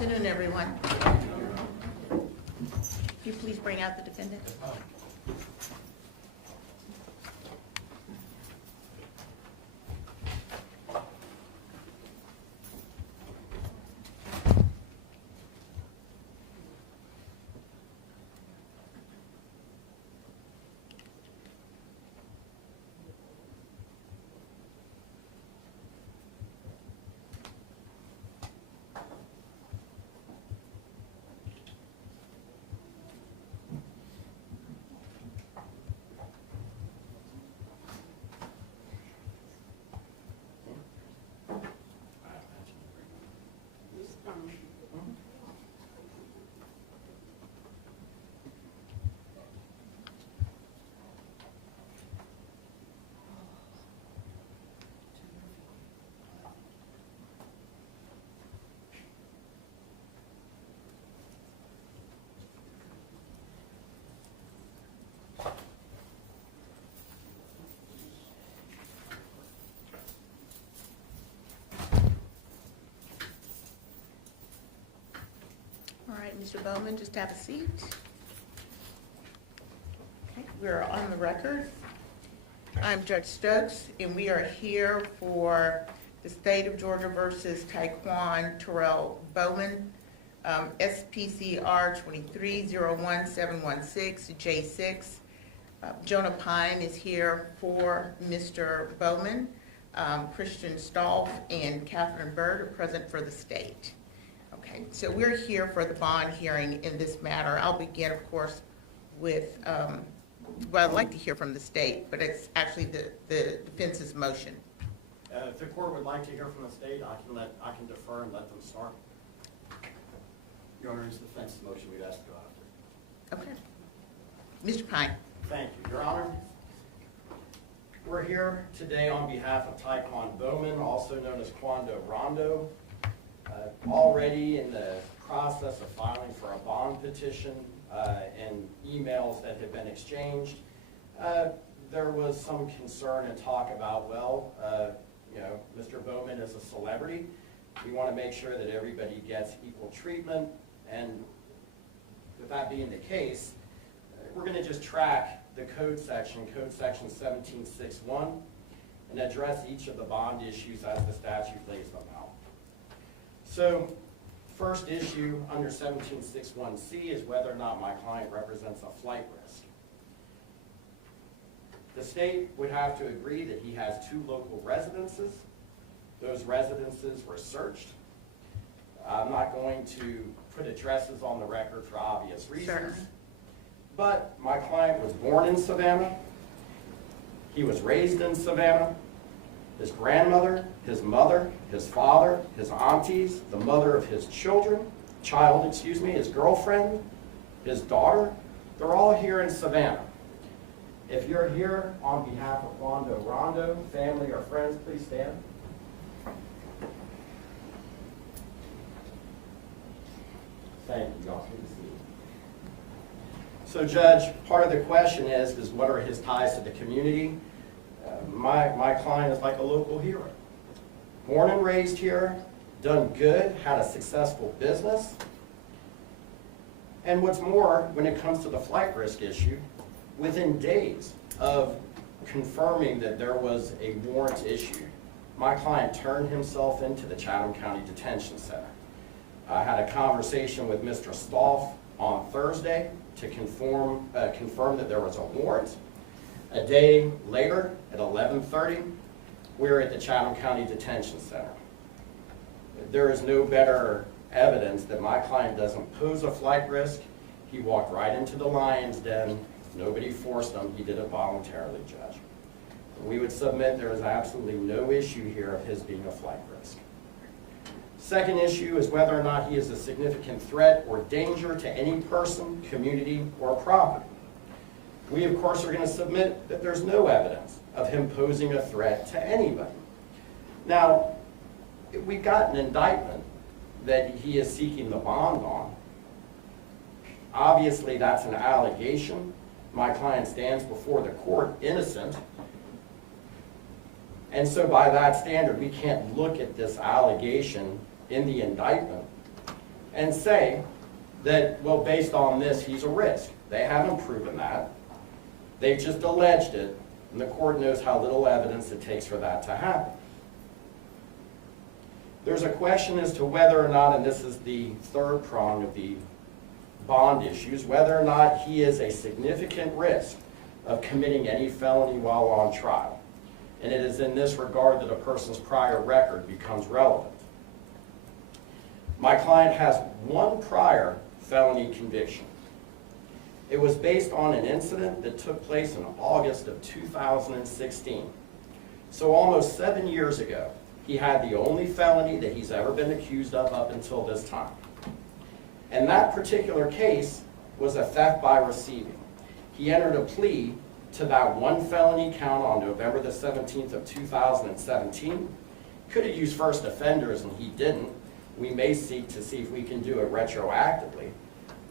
afternoon, everyone. If you please bring out the defendant. All right, Mr. Bowman, just have a seat. Okay, we're on the record. I'm Judge Stokes, and we are here for the State of Georgia versus Taekwon Terrell Bowman, SPCR 2301716J6. Jonah Pine is here for Mr. Bowman. Christian Stolf and Catherine Bird are present for the state. Okay, so we're here for the bond hearing in this matter. I'll begin, of course, with, well, I'd like to hear from the state, but it's actually the defense's motion. If the court would like to hear from the state, I can defer and let them start. Your Honor, it's the defense's motion. We'd ask to go after. Okay. Mr. Pine. Thank you, Your Honor. We're here today on behalf of Taekwon Bowman, also known as Quando Rondo. Already in the process of filing for a bond petition and emails that have been exchanged, there was some concern and talk about, well, Mr. Bowman is a celebrity. We want to make sure that everybody gets equal treatment, and with that being the case, we're going to just track the code section 1761, and address each of the bond issues as the statute lays them out. So, first issue under 1761C is whether or not my client represents a flight risk. The state would have to agree that he has 2 local residences. Those residences were searched. I'm not going to put addresses on the record for obvious reasons. Sure. But my client was born in Savannah. He was raised in Savannah. His grandmother, his mother, his father, his aunties, the mother of his his girlfriend, his daughter, they're all here in Savannah. If you're here on behalf of Quando Rondo, family or friends, please stand. Thank you, y'all. Please see. So, Judge, part of the question is what are his ties to the community? My client is like a local hero. Born and raised here, done good, had a successful business. And what's more, when it comes to the flight risk issue, within days of confirming that there was a warrant issued, my client turned himself into the Chatham County Detention Center. I had a conversation with Mr. Stolf on Thursday to confirm that there was a warrant. A day later, at 11:30, we're at the Chatham County Detention Center. There is no better evidence that my client doesn't pose a flight risk. He walked right into the lion's den. Nobody forced him. He did it voluntarily, Judge. We would submit there is absolutely no issue here of his being a flight risk. Second issue is whether or not he is a significant threat or danger to any person, community, or property. We, of course, are going to submit that there's no evidence of him posing a threat to anybody. Now, we got an indictment that he is seeking the bond on. Obviously, that's an allegation. My client stands before the court innocent. And so by that standard, we can't look at this allegation in the indictment and say that, well, based on this, he's a risk. They haven't proven that. They've just alleged it, and the court knows how little evidence it takes for that to happen. There's a question as to whether or not, and this is the third prong of the bond issues, whether or not he is a significant risk of committing any felony while on trial. And it is in this regard that a person's prior record becomes relevant. My client has one prior felony conviction. It was based on an incident that took place in August of 2016. So almost 7 years ago, he had the only felony that he's ever been accused of up until this time. And that particular case was a theft by receiving. He entered a plea to that one felony count on November the 17th of 2017. Could have used first offenders and he didn't. We may seek to see if we can do it retroactively.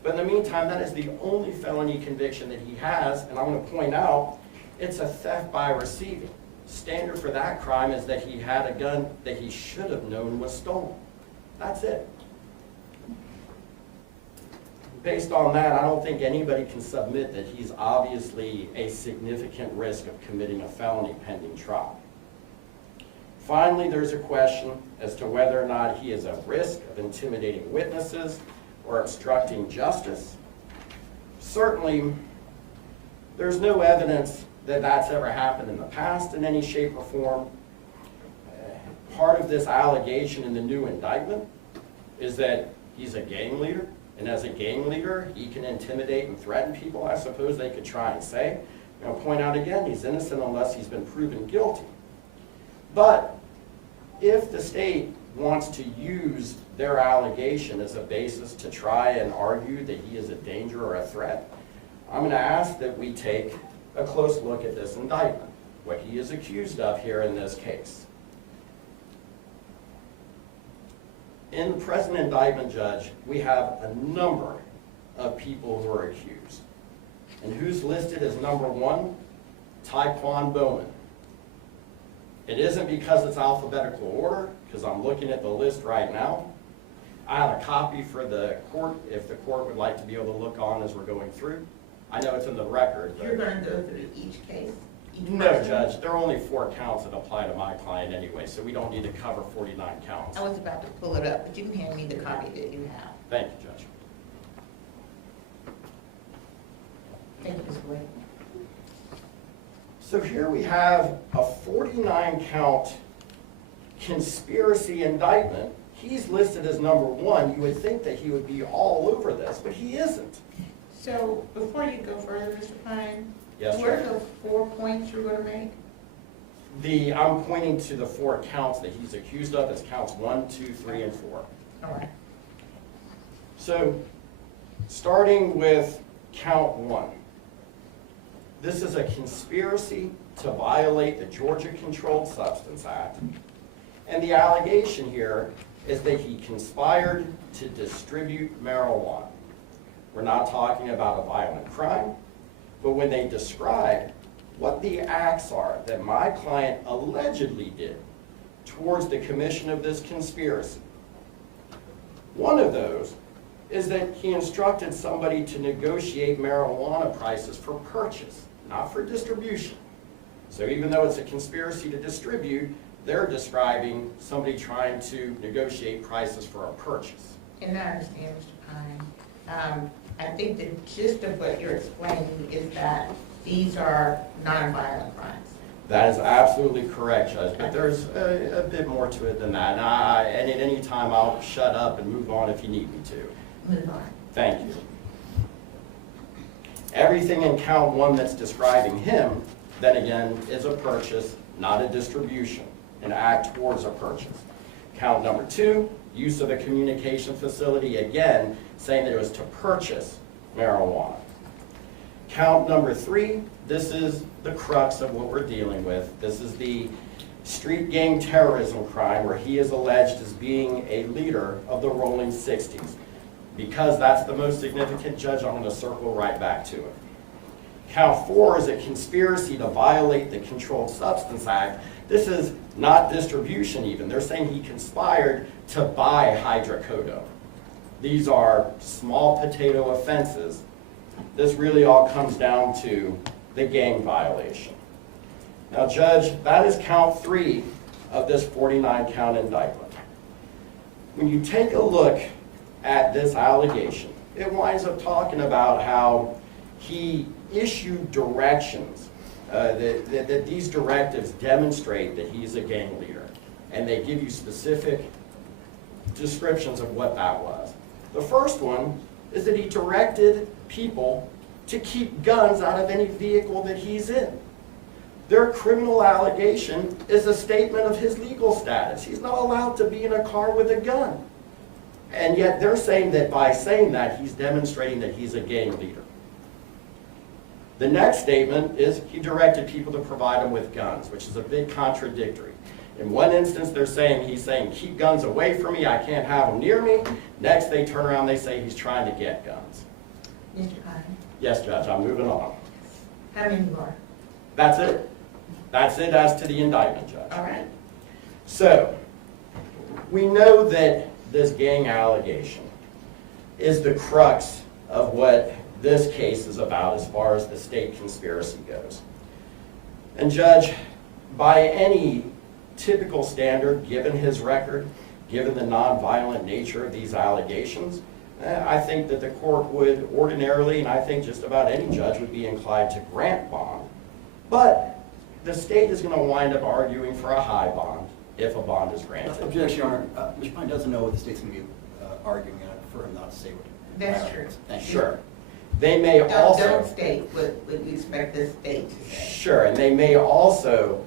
But in the meantime, that is the only felony conviction that he has, and I'm going to point out, it's a theft by receiving. Standard for that crime is that he had a gun that he should have known was stolen. That's it. Based on that, I don't think anybody can submit that he's obviously a significant risk of committing a felony pending trial. Finally, there's a question as to whether or not he is at risk of intimidating witnesses or obstructing justice. Certainly, there's no evidence that that's ever happened in the past in any shape or form. Part of this allegation in the new indictment is that he's a gang leader, and as a gang leader, he can intimidate and threaten people, I suppose they could try and say. I'll point out again, he's innocent unless he's been proven guilty. But if the state wants to use their allegation as a basis to try and argue that he is a danger or a threat, I'm going to ask that we take a close look at this indictment, what he is accused of here in this case. In the present indictment, Judge, we have a number of people who are accused. And who's listed as number one? Quando Rondo. It isn't because it's alphabetical order, because I'm looking at the list right now. I have a copy for the court, if the court would like to be able to look on as we're going through. I know it's in the record. You're going to go through each case? No, Judge. There are only 4 counts that apply to my client anyway, so we don't need to cover 49 counts. I was about to pull it up, but you can hand me the copy that you have. Thank you, Judge. Thank you, Mr. Wade. So here we have a 49-count conspiracy indictment. He's listed as number one. You would think that he would be all over this, but he isn't. So before you go further, Mr. Pine, Yes, what are Judge. the 4 points you're going to make? I'm pointing to the 4 counts that he's accused of. It's counts 1, 2, 3, and 4. All right. So starting with count 1. This is a conspiracy to violate the Georgia Controlled Substance Act. And the allegation here is that he conspired to distribute marijuana. We're not talking about a violent crime, but when they describe what the acts are that my client allegedly did towards the commission of this conspiracy, one of those is that he instructed somebody to negotiate marijuana prices for purchase, not for distribution. So even though it's a conspiracy to distribute, they're describing somebody trying to negotiate prices for a purchase. And I understand, Mr. Pine. I think the gist of what you're explaining is that these are nonviolent crimes. That is absolutely correct, Judge, but there's a bit more to it than that. And at any time, I'll shut up and move on if you need me to. Move on. Thank you. Everything in count 1 that's describing him, then again, is a purchase, not a distribution, an act towards a purchase. Count number 2, use of a communication facility, again, saying that it was to purchase marijuana. Count number 3, this is the crux of what we're dealing with. This is the street gang terrorism crime where he is alleged as being a leader of the Rolling 60s. Because that's the most significant, Judge, I'm going to circle right back to it. Count 4 is a conspiracy to violate the Controlled Substance Act. This is not distribution even. They're saying he conspired to buy hydrocodone. these are small potato offenses. This really all comes down to the gang violation. Now, Judge, that is count 3 of this 49 count indictment. When you take a look at this allegation, it winds up talking about how he issued directions, that these directives demonstrate that he's a gang leader, and they give you specific descriptions of what that was. The first one is that he directed people to keep guns out of any vehicle that he's in. Their criminal allegation is a statement of his legal status. He's not allowed to be in a car with a gun. And yet they're saying that by saying that, he's demonstrating that he's a gang leader. The next statement is he directed people to provide him with guns, which is a bit contradictory. In one instance, he's saying, keep guns away from me, I can't have them near me. Next, they turn around, they say he's trying to get guns. Mr. Pine? Yes, Judge, I'm moving on. How many more? That's it. That's it as to the indictment, Judge. All right. So, we know that this gang allegation is the crux of what this case is about as far as the state conspiracy goes. And Judge, by any typical standard, given his record, given the nonviolent nature of these allegations, I think that the court would ordinarily, and I think just about any judge would be inclined to grant bond. But the state is going to wind up arguing for a high bond if a bond is granted. Objection, Your Honor. Mr. Pine doesn't know what the state's going to be arguing for him not to say what. That's true. Thank you. Sure. They may also... Don't state what we expect the state to say. Sure, and they may also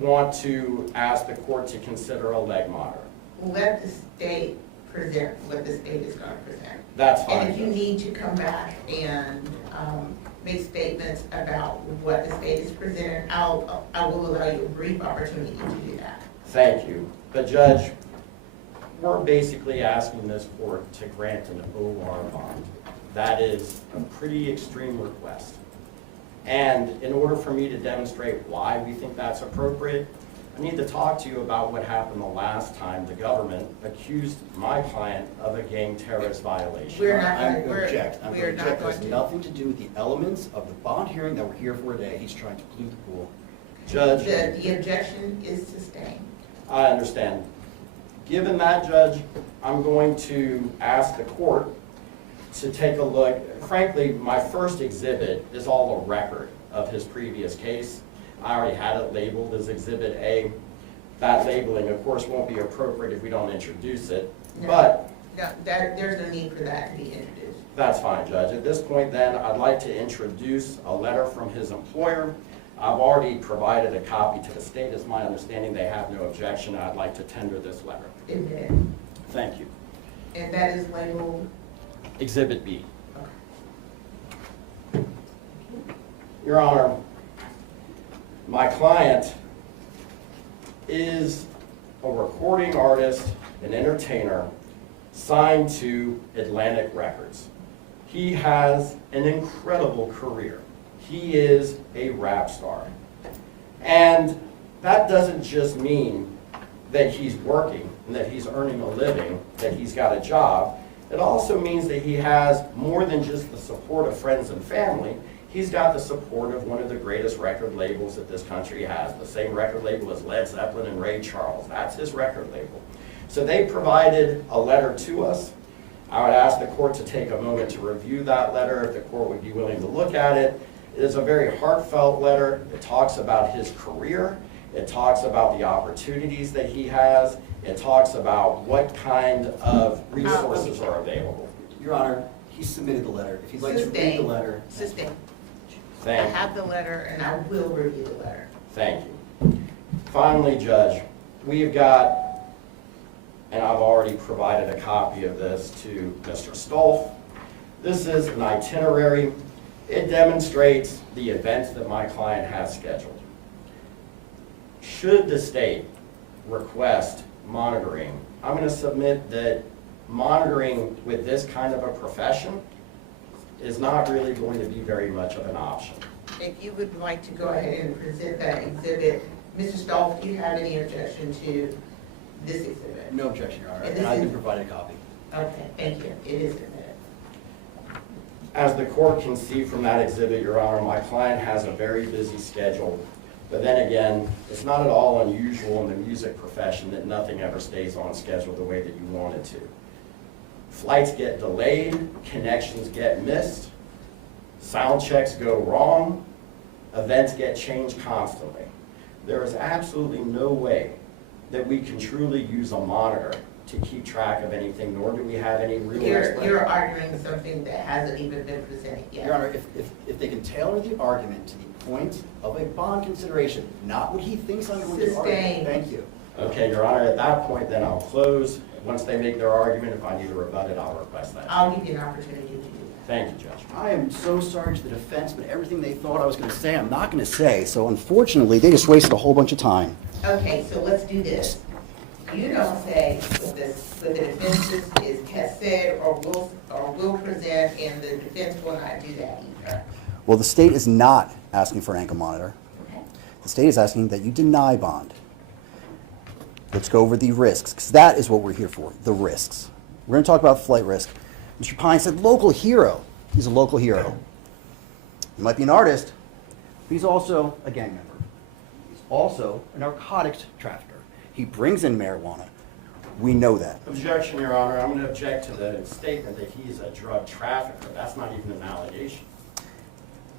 want to ask the court to consider a leg monitor. Let the state present what the state is going to present. That's fine. And if you need to come back and make statements about what the state is presenting, I will allow you a brief opportunity to do that. Thank you. But Judge, we're basically asking this court to grant an OR bond. That is a pretty extreme request. And in order for me to demonstrate why we think that's appropriate, I need to talk to you about what happened the last time the government accused my client of a gang terrorist violation. We're not I'm going going to to. object. I'm We're going to not object. It has going to. nothing to do with the elements of the bond hearing that we're here for today. He's trying to pollute the pool. Judge, The objection is sustained. I understand. Given that, Judge, I'm going to ask the court to take a look. Frankly, my first exhibit is all a record of his previous case. I already had it labeled as Exhibit A. That labeling, of course, won't be appropriate if we don't introduce it, No. but No, there's no need for that to be introduced. that's fine, Judge. At this point, then, I'd like to introduce a letter from his employer. I've already provided a copy to the state. It's my understanding they have no objection. I'd like to tender this letter. It did. Thank you. And that is labeled. Exhibit B. Okay. Your Honor, my client is a recording artist, an entertainer, signed to Atlantic Records. He has an incredible career. He is a rap star. And that doesn't just mean that he's working and that he's earning a living, that he's got a job. It also means that he has more than just the support of friends and family. He's got the support of one of the greatest record labels that this country has, the same record label as Led Zeppelin and Ray Charles. That's his record label. So they provided a letter to us. I would ask the court to take a moment to review that letter if the court would be willing to look at it. It is a very heartfelt letter. It talks about his career. It talks about the opportunities that he has. It talks about what kind of resources are available. Your Honor, he submitted the letter. If you'd like to read the letter. Sustained. I Thank you. have the letter and I will review the letter. Thank you. Finally, Judge, we have got, and I've already provided a copy of this to Mr. Stolf. This is an itinerary. It demonstrates the events that my client has scheduled. Should the state request monitoring, I'm going to submit that monitoring with this kind of a profession is not really going to be very much of an option. If you would like to go ahead and present that exhibit, Mr. Stolf, do you have any objection to this exhibit? No objection, Your Honor. And And I this can is- provide a copy. Okay, thank you. It is submitted. As the court can see from that exhibit, Your Honor, my client has a very busy schedule. But then again, it's not at all unusual in the music profession that nothing ever stays on schedule the way that you want it to. Flights get delayed, connections get missed, sound checks go wrong, events get changed constantly. There is absolutely no way that we can truly use a monitor to keep track of anything, nor do we have any real explanation. You're arguing something that hasn't even been presented yet. Your Honor, if they can tailor the argument to the point of a bond consideration, not what he thinks under what you're arguing. Sustained. Thank you. Okay, Your Honor, at that point, then I'll close. Once they make their argument, if I need to rebut it, I'll request that. I'll give you an opportunity to do that. Thank you, Judge. I am so sorry to the defense, but everything they thought I was going to say, I'm not going to say. So unfortunately, they just wasted a whole bunch of time. Okay, so let's do this. You don't say what the defense has said or will present, and the defense will not do that either. Well, the state is not asking for an ankle monitor. Okay? The state is asking that you deny bond. Let's go over the risks, because that is what we're here for, the risks. We're going to talk about flight risk. Mr. Pine said local hero. He's a local hero. He might be an artist, but he's also a gang member. He's also a narcotics trafficker. He brings in marijuana. We know that. Objection, Your Honor. I'm going to object to the statement that he's a drug trafficker. That's not even an allegation.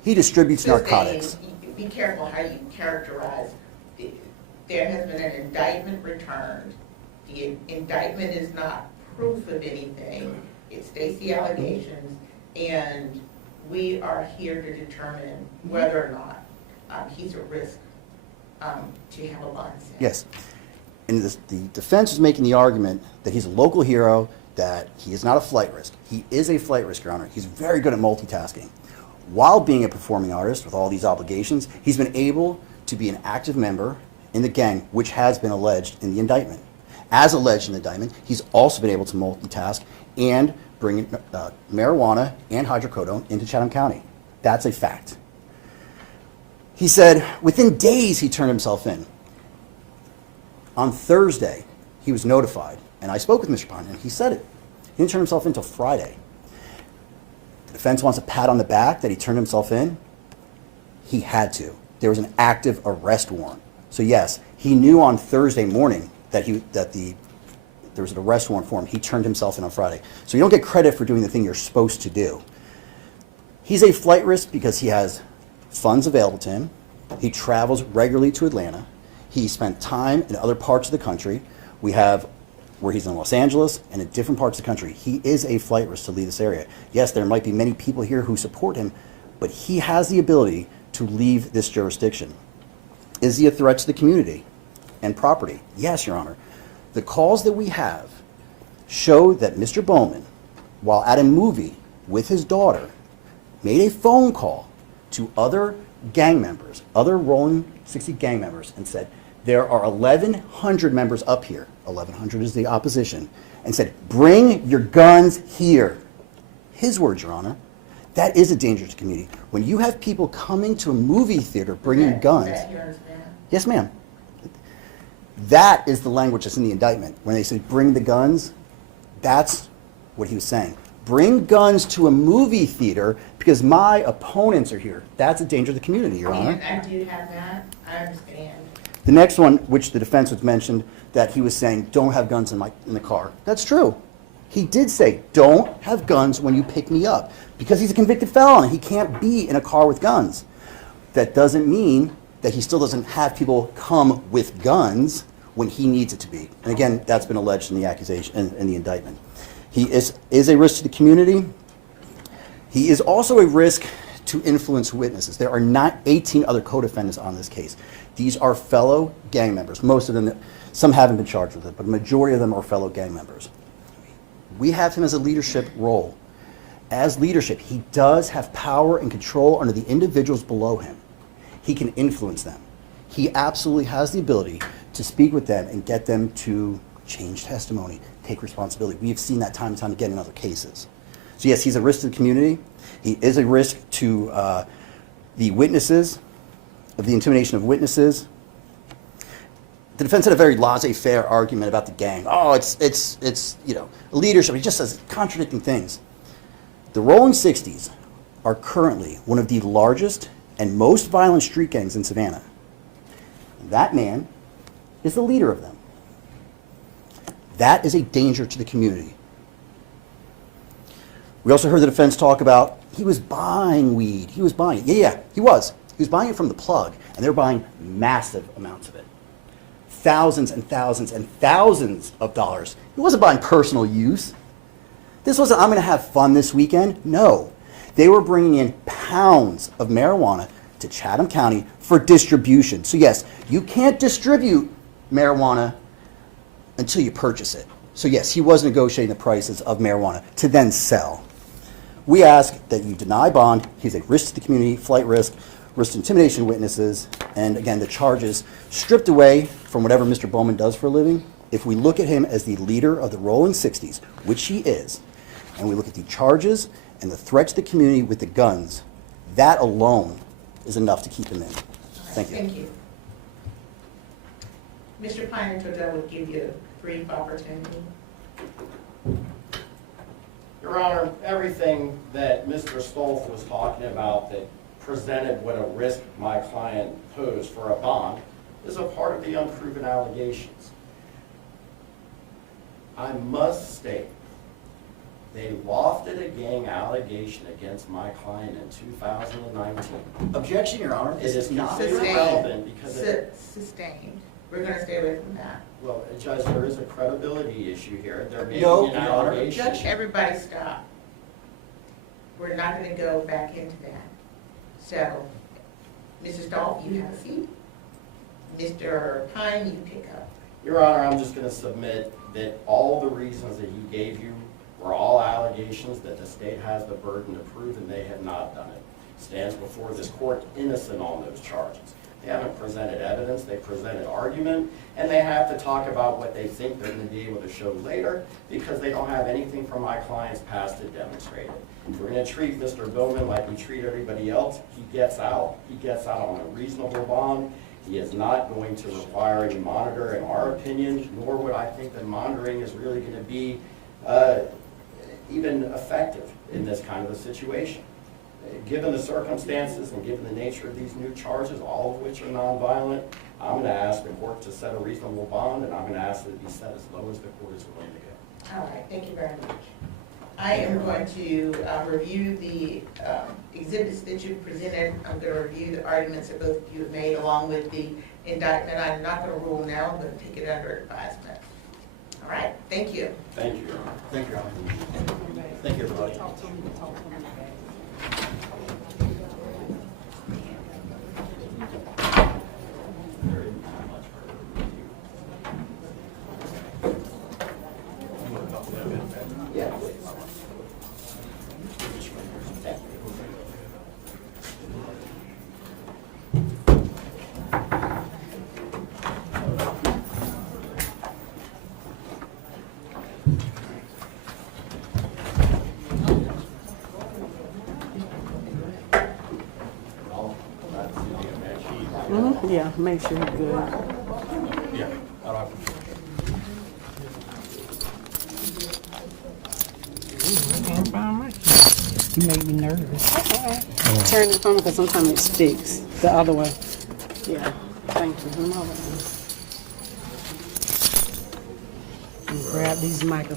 He distributes Sustained. narcotics. Be careful how you characterize. There has been an indictment returned. The indictment is not proof of anything. It states the allegations, and we are here to determine whether or not he's a risk to have a bond set. Yes. And the defense is making the argument that he's a local hero, that he is not a flight risk. He is a flight risk, Your Honor. He's very good at multitasking. While being a performing artist with all these obligations, he's been able to be an active member in the gang, which has been alleged in the indictment. As alleged in the indictment, he's also been able to multitask and bring marijuana and hydrocodone into Chatham County. That's a fact. He said within days he turned himself in. On Thursday, he was notified, and I spoke with Mr. Pine, and he said it. He didn't turn himself in until Friday. The defense wants a pat on the back that he turned himself in. He had to. There was an active arrest warrant. So yes, he knew on Thursday morning that there was an arrest warrant for him. He turned himself in on Friday. So you don't get credit for doing the thing you're supposed to do. He's a flight risk because he has funds available to him. He travels regularly to Atlanta. He spent time in other parts of the country. We have where he's in Los Angeles and in different parts of the country. He is a flight risk to leave this area. Yes, there might be many people here who support him, but he has the ability to leave this jurisdiction. Is he a threat to the community and property? Yes, Your Honor. The calls that we have show that Mr. Bowman, while at a movie with his daughter, made a phone call to other gang members, other Rolling 60 gang members, and said, there are 1,100 members up here, 1,100 is the opposition, and said, bring your guns here. His words, Your Honor. That is a danger to the community. When you have people coming to a movie theater bringing guns. Is that your understanding? Yes, ma'am. That is the language that's in the indictment. When they say bring the guns, that's what he was saying. Bring guns to a movie theater because my opponents are here. That's a danger to the community, Your Honor. And I do have that. I understand. The next one, which the defense was mentioned, that he was saying, don't have guns in the car. That's true. He did say, don't have guns when you pick me up, because he's a convicted felon. He can't be in a car with guns. That doesn't mean that he still doesn't have people come with guns when he needs it to be. And again, that's been alleged in the accusation, in the indictment. He is a risk to the community. He is also a risk to influence witnesses. There are not 18 other co-defendants on this case. These are fellow gang members. Most of them, some haven't been charged with it, but a majority of them are fellow gang members. We have him as a leadership role. As leadership, he does have power and control under the individuals below him. He can influence them. He absolutely has the ability to speak with them and get them to change testimony, take responsibility. We have seen that time and time again in other cases. So yes, he's a risk to the community. He is a risk to the witnesses, of the intimidation of witnesses. the defense had a very laissez-faire argument about the gang. Oh, it's leadership. He just says contradicting things. The Rolling 60s are currently one of the largest and most violent street gangs in Savannah. That man is the leader of them. That is a danger to the community. We also heard the defense talk about he was buying weed. He was buying it. Yeah, he was. He was buying it from the plug, and they were buying massive amounts of it. Thousands and thousands and thousands of dollars. He wasn't buying personal use. This wasn't, I'm going to have fun this weekend. No. They were bringing in pounds of marijuana to Chatham County for distribution. So yes, you can't distribute marijuana until you purchase it. So yes, he was negotiating the prices of marijuana to then sell. We ask that you deny bond. He's a risk to the community, flight risk to intimidation of witnesses, and again, the charges stripped away from whatever Mr. Bowman does for a living. If we look at him as the leader of the Rolling 60s, which he is, and we look at the charges and the threat to the community with the guns, that alone is enough to keep him in. Thank you. Thank you. Mr. Pine Today will give you a brief opportunity. Your Honor, everything that Mr. Stolf was talking about that presented what a risk my client posed for a bond is a part of the unproven allegations. I must state, they lofted a gang allegation against my client in 2019. Objection, Your Honor. It is not Sustained. relevant because Sustained. We're going to stay away from that. well, Judge, there is a credibility issue here. They're making No, an Your Honor. allegation. Judge, everybody stop. We're not going to go back into that. So, Mrs. Dolph, you have a seat. Mr. Pine, you pick up. Your Honor, I'm just going to submit that all the reasons that he gave you were all allegations that the state has the burden to prove, and they have not done it. Stands before this court innocent on those charges. They haven't presented evidence, they presented argument, and they have to talk about what they think they're going to be able to show later because they don't have anything from my client's past to demonstrate it. We're going to treat Mr. Bowman like we treat everybody else. He gets out. He gets out on a reasonable bond. He is not going to require any monitor, in our opinion, nor would I think that monitoring is really going to be even effective in this kind of a situation. Given the circumstances and given the nature of these new charges, all of which are nonviolent, I'm going to ask the court to set a reasonable bond, and I'm going to ask that it be set as low as the court is willing to go. All right, thank you very much. I am going to review the exhibits that you presented. I'm going to review the arguments that both of you have made along with the indictment. I'm not going to rule now. I'm going to take it under advisement. All right, thank you. Thank you, Your Honor. Thank you, Your Honor. Thank you, everybody. Yeah, please. Thank you. Yeah, make sure you're good. Yeah. You make me nervous. Turn the phone because sometimes it sticks the other way. Yeah, thank you. Grab these microphones.